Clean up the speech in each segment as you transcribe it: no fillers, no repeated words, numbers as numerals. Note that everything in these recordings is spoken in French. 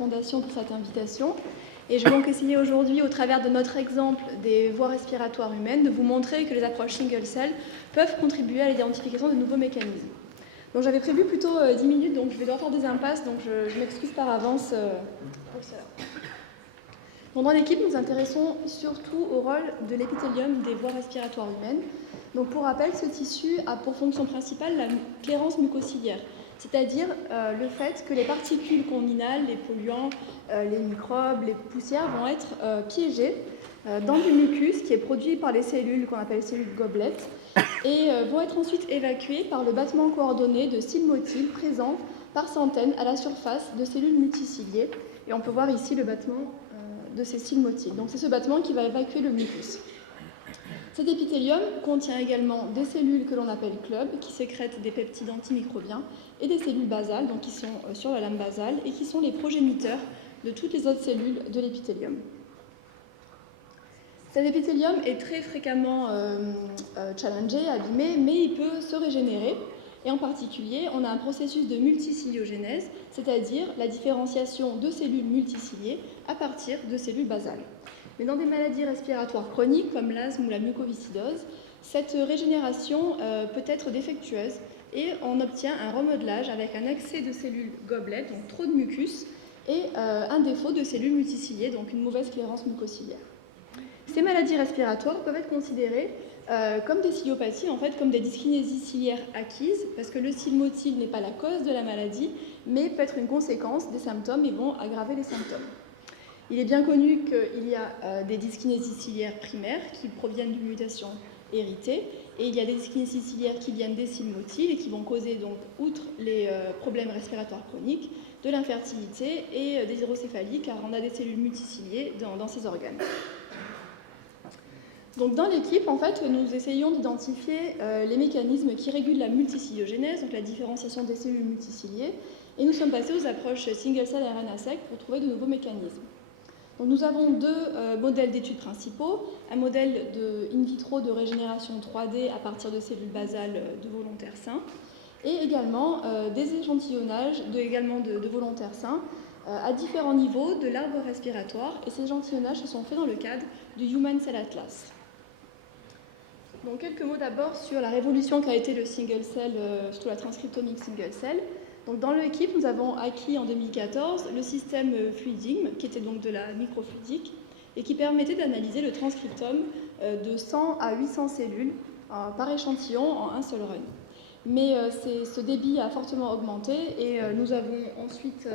Fondation pour cette invitation. Et je vais donc essayer aujourd'hui, au travers de notre exemple des voies respiratoires humaines, de vous montrer que les approches single cell peuvent contribuer à l'identification de nouveaux mécanismes. Donc j'avais prévu plutôt 10 minutes, donc je vais devoir faire des impasses, donc je m'excuse par avance pour cela. Donc dans l'équipe, nous nous intéressons surtout au rôle de l'épithélium des voies respiratoires humaines. Donc pour rappel, ce tissu a pour fonction principale la clairance mucociliaire, c'est-à-dire le fait que les particules qu'on inhale, les polluants, les microbes, les poussières vont être piégées dans du mucus qui est produit par les cellules qu'on appelle cellules gobelettes et vont être ensuite évacuées par le battement coordonné de cils motiles présents par centaines à la surface de cellules multiciliées. Et on peut voir ici le battement de ces cils motiles. Donc c'est ce battement qui va évacuer le mucus. Cet épithélium contient également des cellules que l'on appelle clubs, qui sécrètent des peptides antimicrobiens, et des cellules basales, donc qui sont sur la lame basale, et qui sont les progéniteurs de toutes les autres cellules de l'épithélium. Cet épithélium est très fréquemment challengé, abîmé, mais il peut se régénérer. Et en particulier, on a un processus de multiciliogénèse, c'est-à-dire la différenciation de cellules multiciliées à partir de cellules basales. Mais dans des maladies respiratoires chroniques comme l'asthme ou la mucoviscidose, cette régénération peut être défectueuse et on obtient un remodelage avec un excès de cellules gobelettes, donc trop de mucus, et un défaut de cellules multiciliées, donc une mauvaise clairance mucociliaire. Ces maladies respiratoires peuvent être considérées comme des ciliopathies, en fait, comme des dyskinésies ciliaires acquises, parce que le cil motile n'est pas la cause de la maladie, mais peut être une conséquence des symptômes et vont aggraver les symptômes. Il est bien connu qu'il y a des dyskinésies ciliaires primaires qui proviennent d'une mutation héritée, et il y a des dyskinésies ciliaires qui viennent des cils motiles et qui vont causer, donc, outre les problèmes respiratoires chroniques, de l'infertilité et des hydrocéphalies, car on a des cellules multiciliées dans ces organes. Donc dans l'équipe, en fait, nous essayons d'identifier les mécanismes qui régulent la multiciliogénèse, donc la différenciation des cellules multiciliées, et nous sommes passés aux approches single-cell RNA-seq pour trouver de nouveaux mécanismes. Donc nous avons deux modèles d'études principaux, un modèle in vitro de régénération 3D à partir de cellules basales de volontaires sains, et également des échantillonnages de volontaires sains à différents niveaux de l'arbre respiratoire, et ces échantillonnages se sont faits dans le cadre du Human Cell Atlas. Donc quelques mots d'abord sur la révolution qu'a été le single cell, surtout la transcriptomique single cell. Donc dans l'équipe, nous avons acquis en 2014 le système Fluidigm, qui était donc de la microfluidique, et qui permettait d'analyser le transcriptome de 100 à 800 cellules par échantillon en un seul run. Mais ce débit a fortement augmenté et nous avons ensuite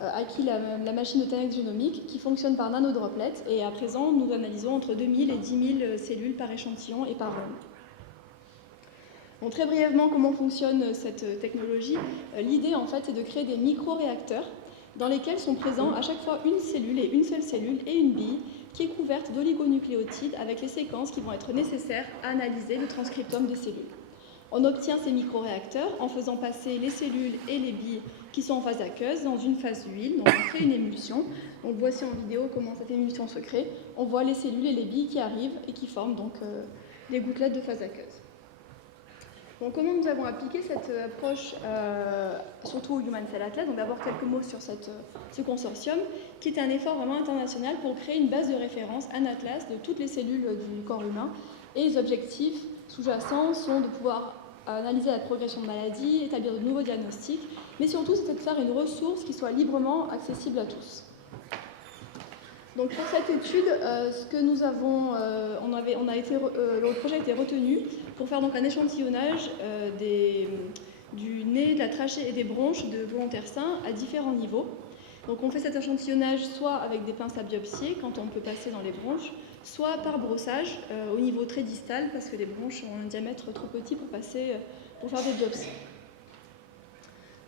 acquis la machine de 10x génomique qui fonctionne par nanodroplets et à présent nous analysons entre 2000 et 10 000 cellules par échantillon et par run. Donc, très brièvement, comment fonctionne cette technologie? L'idée en fait est de créer des micro-réacteurs dans lesquels sont présents à chaque fois une cellule et une seule cellule et une bille qui est couverte d'oligonucléotides avec les séquences qui vont être nécessaires à analyser le transcriptome des cellules. On obtient ces micro-réacteurs en faisant passer les cellules et les billes qui sont en phase aqueuse dans une phase d'huile, donc on crée une émulsion. Donc voici en vidéo comment cette émulsion se crée. On voit les cellules et les billes qui arrivent et qui forment donc des gouttelettes de phase aqueuse. Donc comment nous avons appliqué cette approche surtout au Human Cell Atlas? Donc d'abord quelques mots sur ce consortium qui est un effort vraiment international pour créer une base de référence, un atlas de toutes les cellules du corps humain. Et les objectifs sous-jacents sont de pouvoir analyser la progression de maladies, établir de nouveaux diagnostics, mais surtout c'était de faire une ressource qui soit librement accessible à tous. Donc pour cette étude, ce que nous avons, le projet a été retenu pour faire donc un échantillonnage du nez, de la trachée et des bronches de volontaires sains à différents niveaux. Donc on fait cet échantillonnage soit avec des pinces à biopsier quand on peut passer dans les bronches, soit par brossage au niveau très distal parce que les bronches ont un diamètre trop petit pour faire des biopsies.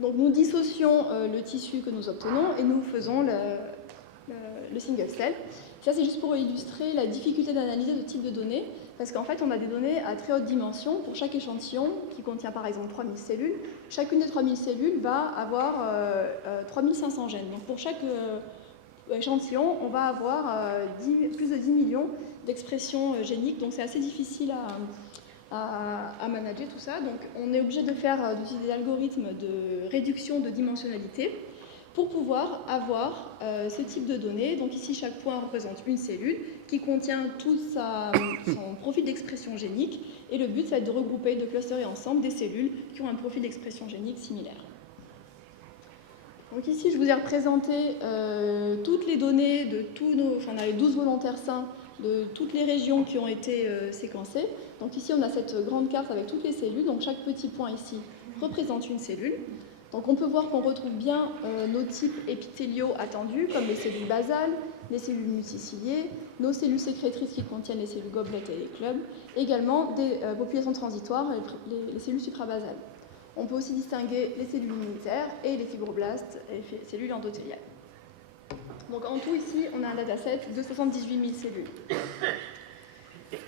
Donc nous dissocions le tissu que nous obtenons et nous faisons le single cell. Ça c'est juste pour illustrer la difficulté d'analyser ce type de données parce qu'en fait on a des données à très haute dimension pour chaque échantillon qui contient par exemple 3000 cellules. Chacune des 3000 cellules va avoir 3500 gènes. Donc pour chaque échantillon, on va avoir plus de 10 millions d'expressions géniques, donc c'est assez difficile à manager tout ça. Donc on est obligé d'utiliser des algorithmes de réduction de dimensionnalité. pour pouvoir avoir ce type de données. Donc ici, chaque point représente une cellule qui contient tout son profil d'expression génique. Et le but, ça va être de regrouper, de clusterer ensemble des cellules qui ont un profil d'expression génique similaire. Donc ici, je vous ai représenté toutes les données de tous on a les 12 volontaires sains de toutes les régions qui ont été séquencées. Donc ici, on a cette grande carte avec toutes les cellules. Donc chaque petit point ici représente une cellule. Donc on peut voir qu'on retrouve bien nos types épithéliaux attendus, comme les cellules basales, les cellules multiciliées, nos cellules sécrétrices qui contiennent les cellules gobelettes et les clubs, également des populations transitoires, les cellules suprabasales. On peut aussi distinguer les cellules immunitaires et les fibroblastes et les cellules endothéliales. Donc en tout ici, on a un dataset de 78 000 cellules.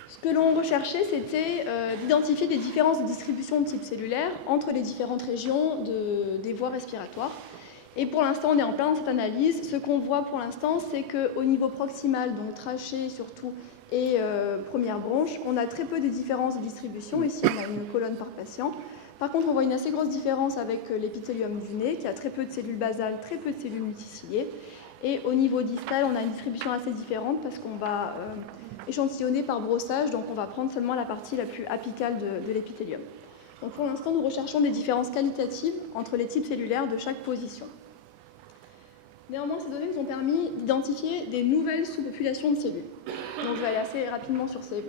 Ce que l'on recherchait, c'était d'identifier des différences de distribution de type cellulaire entre les différentes régions des voies respiratoires. Et pour l'instant, on est en plein dans cette analyse. Ce qu'on voit pour l'instant, c'est qu'au niveau proximal, donc trachée surtout, et première bronche, on a très peu de différences de distribution. Ici, on a une colonne par patient. Par contre, on voit une assez grosse différence avec l'épithélium du nez, qui a très peu de cellules basales, très peu de cellules multiciliées. Et au niveau distal, on a une distribution assez différente parce qu'on va échantillonner par brossage, donc on va prendre seulement la partie la plus apicale de l'épithélium. Donc pour l'instant, nous recherchons des différences qualitatives entre les types cellulaires de chaque position. Néanmoins, ces données nous ont permis d'identifier des nouvelles sous-populations de cellules. Donc je vais aller assez rapidement sur ces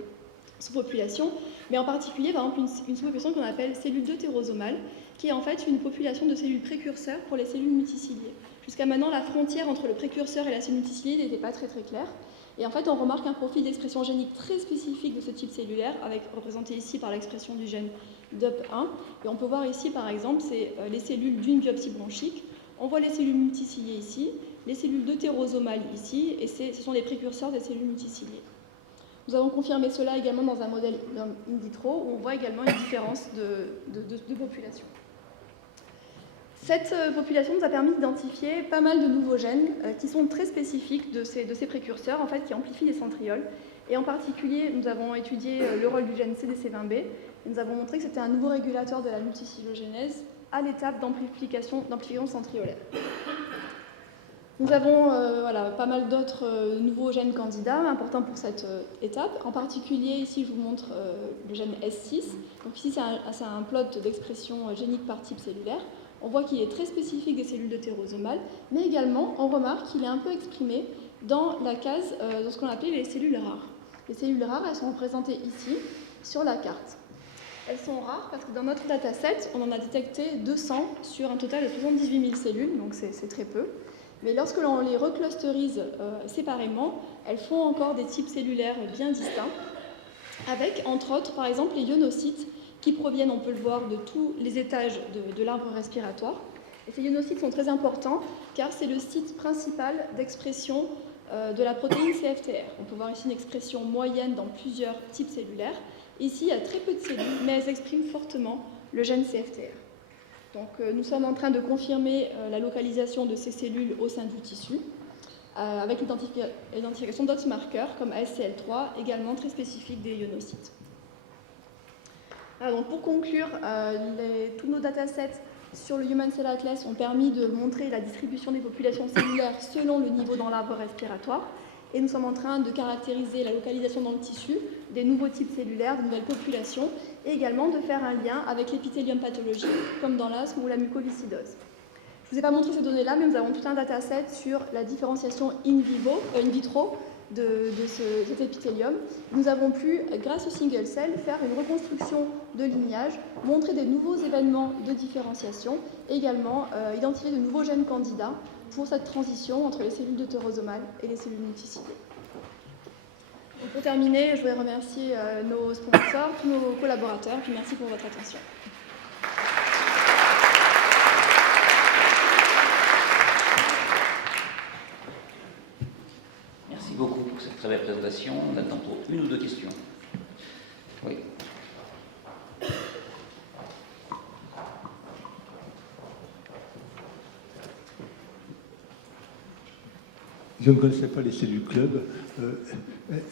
sous-populations, mais en particulier, par exemple, une sous-population qu'on appelle cellules deutérosomales, qui est en fait une population de cellules précurseurs pour les cellules multiciliées. Jusqu'à maintenant, la frontière entre le précurseur et la cellule multiciliée n'était pas très claire. Et en fait, on remarque un profil d'expression génique très spécifique de ce type cellulaire, représenté ici par l'expression du gène DUP1. Et on peut voir ici, par exemple, c'est les cellules d'une biopsie bronchique. On voit les cellules multiciliées ici, les cellules deutérosomales ici, et ce sont les précurseurs des cellules multiciliées. Nous avons confirmé cela également dans un modèle in vitro, où on voit également une différence de population. Cette population nous a permis d'identifier pas mal de nouveaux gènes qui sont très spécifiques de ces précurseurs, en fait, qui amplifient les centrioles. Et en particulier, nous avons étudié le rôle du gène CDC20B, et nous avons montré que c'était un nouveau régulateur de la multicellulogénèse à l'étape d'amplification centriolaire. Nous avons pas mal d'autres nouveaux gènes candidats importants pour cette étape. En particulier, ici, je vous montre le gène S6. Donc ici, c'est un plot d'expression génique par type cellulaire. On voit qu'il est très spécifique des cellules deutérosomales, mais également, on remarque qu'il est un peu exprimé dans la case de ce qu'on appelle les cellules rares. Les cellules rares, elles sont représentées ici, sur la carte. Elles sont rares parce que dans notre dataset, on en a détecté 200 sur un total de 78 000 cellules, donc c'est très peu. Mais lorsque l'on les reclusterise séparément, elles font encore des types cellulaires bien distincts, avec, entre autres, par exemple, les ionocytes, qui proviennent, on peut le voir, de tous les étages de l'arbre respiratoire. Et ces ionocytes sont très importants car c'est le site principal d'expression de la protéine CFTR. On peut voir ici une expression moyenne dans plusieurs types cellulaires. Ici, il y a très peu de cellules, mais elles expriment fortement le gène CFTR. Donc, nous sommes en train de confirmer la localisation de ces cellules au sein du tissu, avec l'identification d'autres marqueurs comme ASCL3, également très spécifiques des ionocytes. Donc pour conclure, tous nos datasets sur le Human Cell Atlas ont permis de montrer la distribution des populations cellulaires selon le niveau dans l'arbre respiratoire. Et nous sommes en train de caractériser la localisation dans le tissu des nouveaux types cellulaires, de nouvelles populations, et également de faire un lien avec l'épithélium pathologique, comme dans l'asthme ou la mucoviscidose. Je ne vous ai pas montré ces données-là, mais nous avons tout un dataset sur la différenciation in vitro de cet épithélium. Nous avons pu, grâce au single cell, faire une reconstruction de lignage, montrer des nouveaux événements de différenciation, et également identifier de nouveaux gènes candidats pour cette transition entre les cellules deutérosomales et les cellules multiciliées. Donc pour terminer, je voudrais remercier nos sponsors, tous nos collaborateurs, puis merci pour votre attention. Merci beaucoup pour cette très belle présentation. On a le temps pour une ou deux questions. Oui. Je ne connaissais pas les cellules club.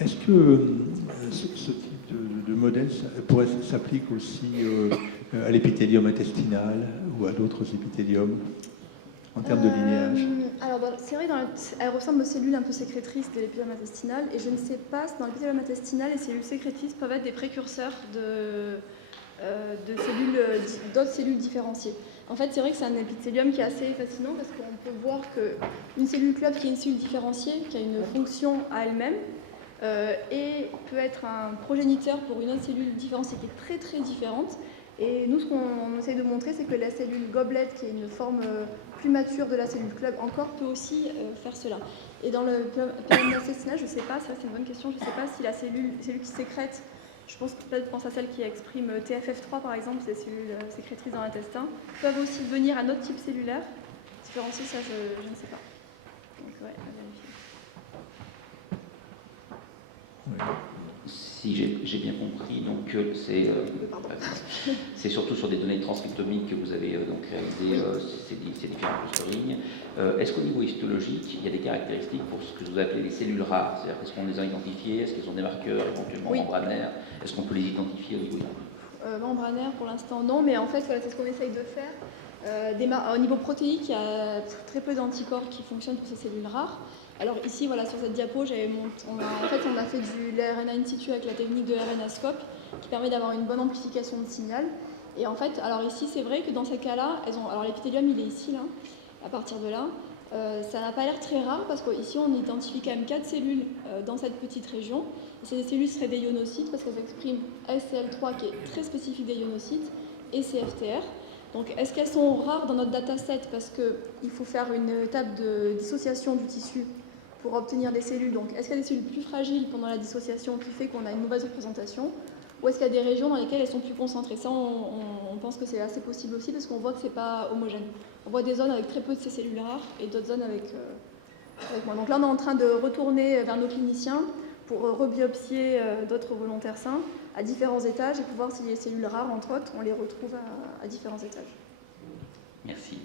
Est-ce que ce type de modèle s'applique aussi à l'épithélium intestinal ou à d'autres épithéliums? en termes de linéage? Alors, c'est vrai, elles ressemblent aux cellules un peu sécrétrices de l'épithélium intestinal, et je ne sais pas si dans l'épithélium intestinal, les cellules sécrétrices peuvent être des précurseurs d'autres cellules différenciées. En fait, c'est vrai que c'est un épithélium qui est assez fascinant parce qu'on peut voir qu'une cellule club qui est une cellule différenciée, qui a une fonction à elle-même, et peut être un progéniteur pour une autre cellule différenciée qui est très très différente. Et nous, ce qu'on essaie de montrer, c'est que la cellule gobelet, qui est une forme plus mature de la cellule club encore, peut aussi faire cela. Et dans le épithélium intestinal, je ne sais pas, ça c'est une bonne question, je ne sais pas si la cellule qui sécrète, je pense à celle qui exprime TFF3 par exemple, ces cellules sécrétrices dans l'intestin, peuvent aussi devenir un autre type cellulaire différencié, ça je ne sais pas. Donc ouais, à vérifier. Oui. Si j'ai bien compris, donc c'est surtout sur des données transcriptomiques que vous avez donc réalisé ces différents clusterings. Est-ce qu'au niveau histologique, il y a des caractéristiques pour ce que vous appelez les cellules rares? C'est-à-dire qu'est-ce qu'on les a identifiées? Est-ce qu'elles ont des marqueurs éventuellement membranaires? Est-ce qu'on peut les identifier au niveau membranaire pour l'instant non, mais en fait voilà, c'est ce qu'on essaye de faire. Au niveau protéique, il y a très peu d'anticorps qui fonctionnent pour ces cellules rares. Alors ici, voilà, sur cette diapo, on a fait de l'RNA in situ avec la technique de RNAscope qui permet d'avoir une bonne amplification de signal. Et en fait, alors ici, c'est vrai que dans ces cas-là, alors l'épithélium, il est ici, là, à partir de là. Ça n'a pas l'air très rare parce qu'ici, on identifie quand même 4 cellules dans cette petite région. Et ces cellules seraient des ionocytes parce qu'elles expriment SCL3 qui est très spécifique des ionocytes et CFTR. Donc, est-ce qu'elles sont rares dans notre dataset parce qu'il faut faire une étape de dissociation du tissu pour obtenir des cellules? Donc, est-ce qu'il y a des cellules plus fragiles pendant la dissociation qui fait qu'on a une mauvaise représentation? Ou est-ce qu'il y a des régions dans lesquelles elles sont plus concentrées? Ça, on pense que c'est assez possible aussi parce qu'on voit que ce n'est pas homogène. On voit des zones avec très peu de ces cellules rares et d'autres zones avec moins. Donc là, on est en train de retourner vers nos cliniciens pour rebiopsier d'autres volontaires sains à différents étages et pour voir si les cellules rares, entre autres, on les retrouve à différents étages. Merci.